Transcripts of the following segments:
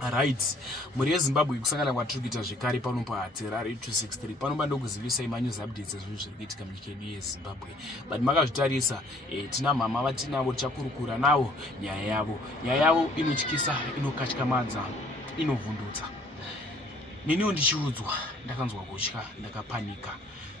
Right, muri yeZimbabwe kusangana kwatiri kuita zvekare pano paHarare 263 panoba ndokuzivisai manews updates ezvinhu zviri kuitika munyika yedu yeZimbabwe. But makazvitarisa tina mama vatinavo tichakurukura navo nyaya yavo inotyisa, inokatyamadza, inovhundutsa. Neniwo ndichiudzwa ndakanzwa kutya, ndakapanika,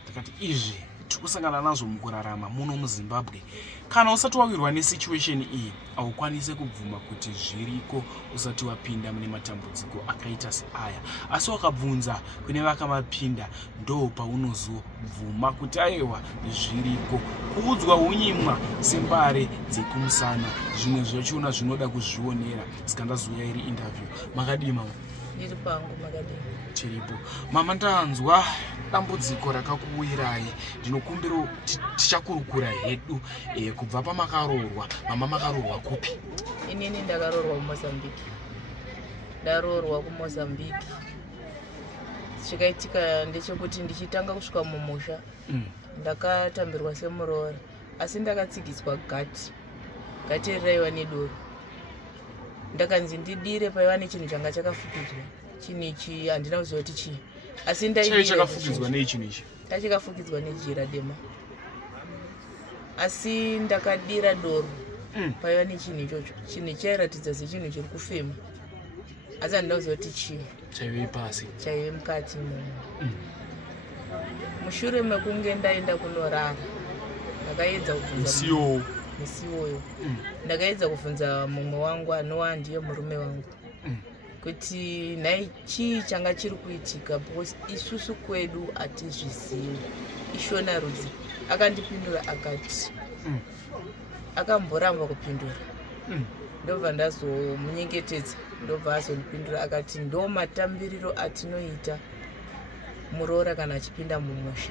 ndakati izvi tikusangana nazvo mukurarama muno muZimbabwe. Kana usati wawirwa nesituation iyi haukwanisi kubvuma kuti zviriko usati wapinda mune matambudziko akaita seaya. Asi wakabvunza kune vakamapinda ndo paunozobvuma kuti aiwa zviriko. Kuudzwa unyimwa sembare dzekumusana, zvimwe zvachona zvinoda kuzvionera. Sikandazuya iri interview. Makadima ndiri pangu makadima tiripo. Mama, ndanzwa dambudziko rakakuwirai. Ndinokumbira tichakurukura hedu kubva pamakarorwa. Mama, makarorwa kupi? Inini ndakarorwa kuMozambique. Ndarorwa kuMozambique. Chikaitika ndechekuti ndichitanga kusvika mumusha ndakatambirwa semuroora, asi ndakatsigiswa gati raiva nedoro. Ndakanzi ndidire paiva nechinhu changa chakafukidzwa. Chinhu ichi handina kuziva kuti chii, asi ndaidire. Chakafukidzwa nechinhu ichi? Tachikafukidzwa nejira dema, asi ndakadira doro paiva nechinhu ichocho. Chinhu chairatidza sechinhu chiri kufema, asi handina kuziva kuti chii. Chaive pasi? Chaive mukati imomo. Mushure mekunge ndaenda kunorara, ndakaedza kubvunza musiwoyo, ndakaedza kubvunza mumwe wangu anova ndiye murume wangu kuti nhai chii changa chiri kuitika, because isusu kwedu hatizvizivi, ishona rudzi. Akandipindura akati akamboramba kupindura. Ndobva ndazomunyengetedza, ndobva azondipindura akati ndo matambiriro atinoita muroora kana achipinda mumusha.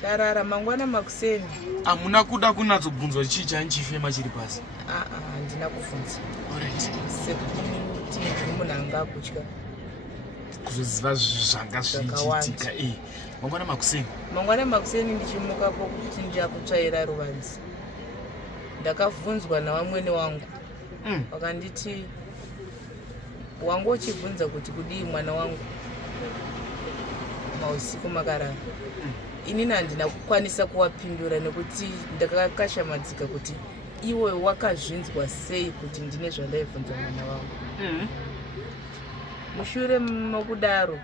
Tarara mangwana makuseni. Hamuna kuda kunatsobvunzwa chii chanchifema chiri pasi? Handina kubvunza. Alright. Sekuti munhu anga akutya kuzoziva zvanga zvichiitika. Mangwana makuseni? Mangwana makuseni ndichimuka pokuti ndichakutsvaira ruvanzi, ndakabvunzwa navamwene wangu. Vakanditi wangu uchibvunza kuti kudii mwana wangu mausiku makarara. Inini handina kukwanisa kuwapindura nekuti ndakakashamadzika kuti iwe wakazvinzwa sei kuti ndine zvandaibvunza mwana wangu. Mushure mokudaro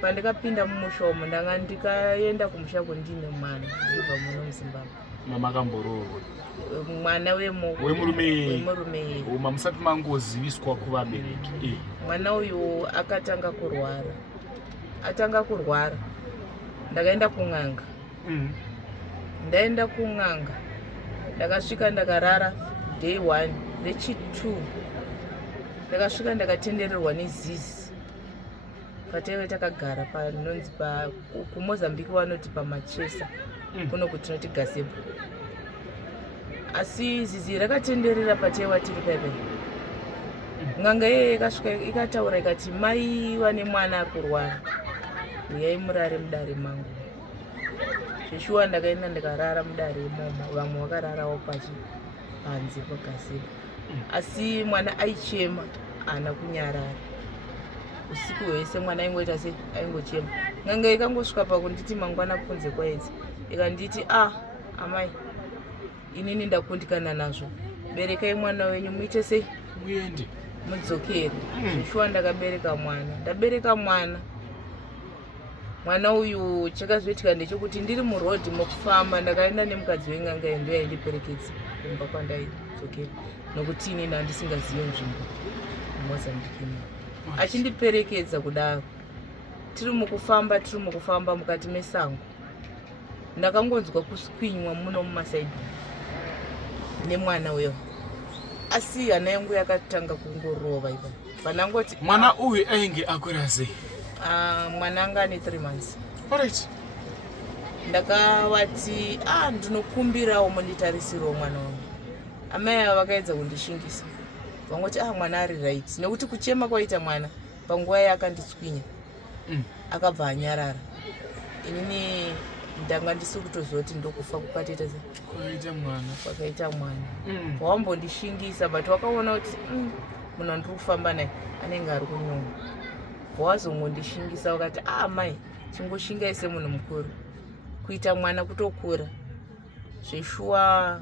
pandikapinda mumusha umo ndanga ndikaenda kumusha kwendine mwana ndibva muno muZimbabwe. Mama akamboroorwa? Mwana wemurume. Uma musati mangoziviswa kuvabereki? Mwana uyu akatanga kurwara. Atanga kurwara ndakaenda kun'anga. Ndaenda kun'anga ndakasvika ndakarara day 1. Rechi 2 ndakasvika ndakatendererwa nezizi pataive takagara panonzi kuMozambique vanoti paMachesa, kuno kuti tinoti Gazebo. Asi zizi rakatenderera pataiva tiri paipai. N'anga iye ikasvika ikataura ikati mai vane mwana ari kurwara, uyai murare mudare mangu. Zveshuwa ndakaenda ndikarara mudare imomo, vamwe vakararawo panze paGazebo. Asi mwana aichema, haana kunyarara. Usiku hwese mwana aingoita sei, aingochema. N'anga ikangosvika pakunditi mangwana kunze kwaedzi, ikanditi amai, inini ndakundikana nazvo, berekai mwana wenyu muite sei, muende mudzokere. Zveshuwa ndakabereka mwana. Ndabereka mwana. Mwana uyu chakazoitika ndechekuti ndiri murodhi mokufamba ndakaenda nemukadzi wen'anga endo yaindiperekedza kumba kwandaidzokera, nokuti inini handisingazivi nzvimbo muMozambique. Achindiperekedza kudaro, tiri mukufamba mukati mesango, ndakangonzwa kuswinywa muno mumasaidhi nemwana uyo. Asi hana yangu yakatanga kungorova ipa. Panangoti mwana uyu ainge akura sei? Mwana anga ane 3 months. Alright. Ndakavati ndinokumbirawo munditarisirawo mwana wangu. Amai ava vakaedza kundishingisa, vangoti mwana ari right, nekuti kuchema kwaita mwana panguva yakandiswinya akabva anyarara. Inini ndanga ndisi kutoziva kuti ndokufa kwakaita kwakaita mwana. Wambondishingisa, but wakaona kuti munhu andiri kufamba naye anenge ari kunyonga. Wazongondishingisa wakati mai chingoshingai semunhu mukuru kuita mwana kutokura zveshuwa.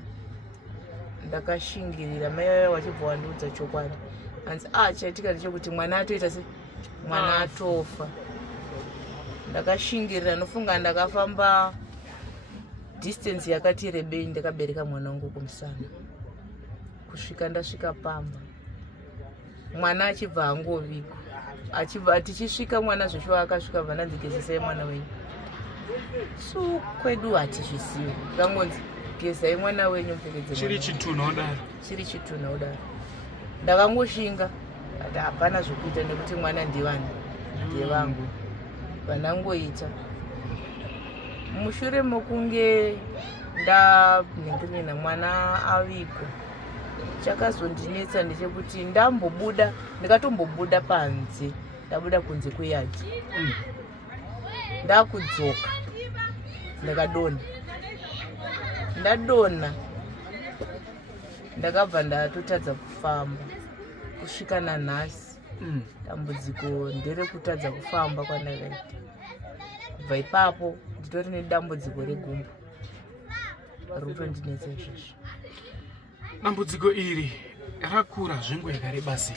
Ndakashingirira mai vaya wachibva wandiudza chokwadi anzi chaitika ndechekuti mwana atoita se mwana atofa. Ndakashingirira nofunga ndakafamba distance yakati rebei ndakabereka mwana wangu kumusana. Kusvika ndasvika pamba mwana achibva angovigwa. Achibva tichisvika mwana zveshuwa akasvika bva ndanzi gezesai mwana wenyu. So kwedu hatizvisiwi. Ndangonzi gezai mwana wenyu mupfekedze. Chiri chitunha udaro. Chiri chitunha udaro. Ndakangoshinga ati hapana zvokuita nekuti mwana ndivani ndevangu. Vanangoita mushure mokunge ndaningirina mwana avigwa. Chakazondinetsa ndechekuti ndikatombobuda panze. Ndabuda kunze kweyadhi. Ndakudzoka ndakadonha. Ndadonha ndakabva ndatotadza kufamba kusvika nanhasi. Dambudziko nderekutadza kufamba kwandakaita. Kubva ipapo nditori nedambudziko regumbo ririkutondinetsa izvozvo. Dambudziko iri rakura zvenguva yakareba sei?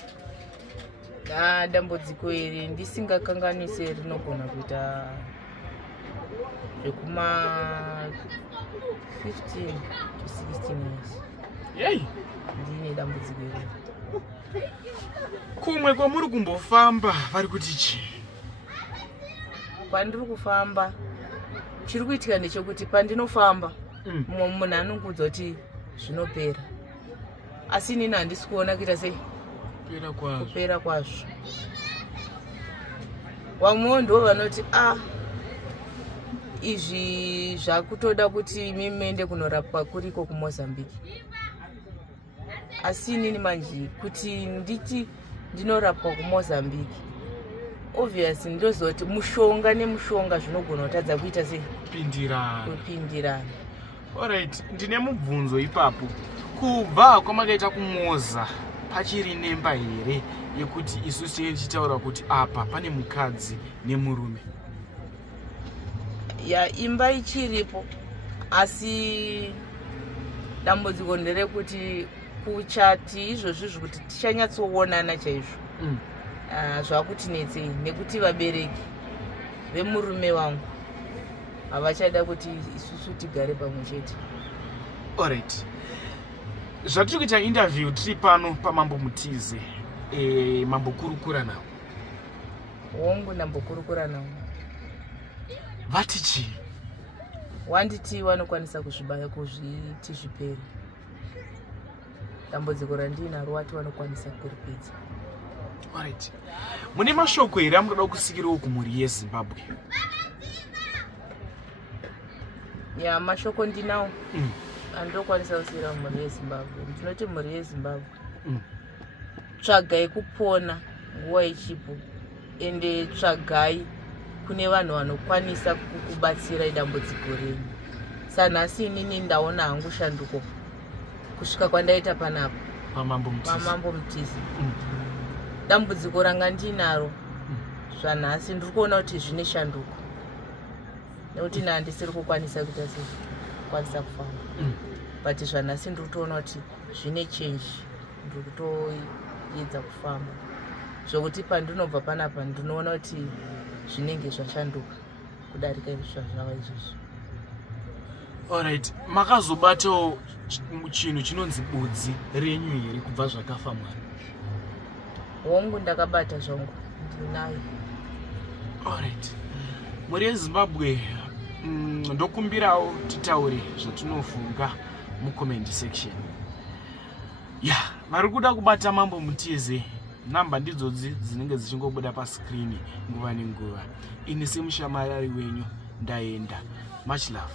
Dambudziko iri ndisingakanganise rinogona kuita zvekuma 15 to 16 years. Yei, ndine dambudziko iri. Kumwe kwamuri kumbofamba vari kuti chii? Pandiri kufamba chiri kuitika ndechekuti pandinofamba mumwe munhu anongoudza kuti zvinopera, asi inini handisi kuona kuita sei kupera kwazvo. Vamwewo ndo vanoti izvi zvakutoda kuti mimende kunorapwa kuriko kuMozambique. Asi inini manje kuti nditi ndinorapwa kuMozambique, obviously ndozoti mushonga nemushonga zvinogona kutadza kuita sei kupindirana. Alright, ndine mubvunzo ipapo. Kubva kwamakaita kuMoza pachiri nemba here yekuti isusu tinenge tichitaura kuti apa pane mukadzi nemurume? Imba ichiripo, asi dambudziko nderekuti kuchati izvozvi zvekuti tichanyatsoonana chaizvo zvakutinetsei nekuti vabereki vemurume wangu havachada kuti isusu tigare pamwe chete. Alright, zvatiri kuita interview tiri pano paMambo Mutize. Mambo kurukura nawo wongu ndambokurukura nawo. Vati chii? Wanditi vanokwanisa kuzvibaya kuzviti zvipere. Dambudziko randinaro wati vanokwanisa kuripedza. Alright, mune mashoko here amunoda kusikirawo kumhuri yeZimbabwe? Mashoko ndinawo andokwanisa kusikira mhuri yeZimbabwe. Ndinoti mhuri yeZimbabwe tsvagai kupona nguva ichipo, ende tsvagai kune vanhu vanokwanisa kukubatsira dambudziko renyu. Sanhasi inini ndaona hangu shanduko kusvika kwandaita panapa paMambo Mutize. Dambudziko ranga ndinaro zvanhasi ndiri kuona kuti zvine shanduko, nekuti handisiri kukwanisa kuita kwanisa kufamba. But zvanhasi ndiri kutoona kuti zvine change, ndiri kutoedza kufamba zvokuti pandinobva panapa ndinoona kuti zvinenge zvashanduka kudarika zvazvava izvozvo. Alright, makazobatawo chinhu chinonzi budzi renyu here kubva zvakafa mwana? Wongu ndakabata zvangu ndinayo. Alright, mhuri yeZimbabwe ndokumbirawo titaure zvatinofunga mucomment section. Vari kuda kubata Mambo Mutize, namba ndidzodzi dzinenge dzichingobuda pascreen nguva nenguva. Ini semushamarari wenyu ndaenda. Much love.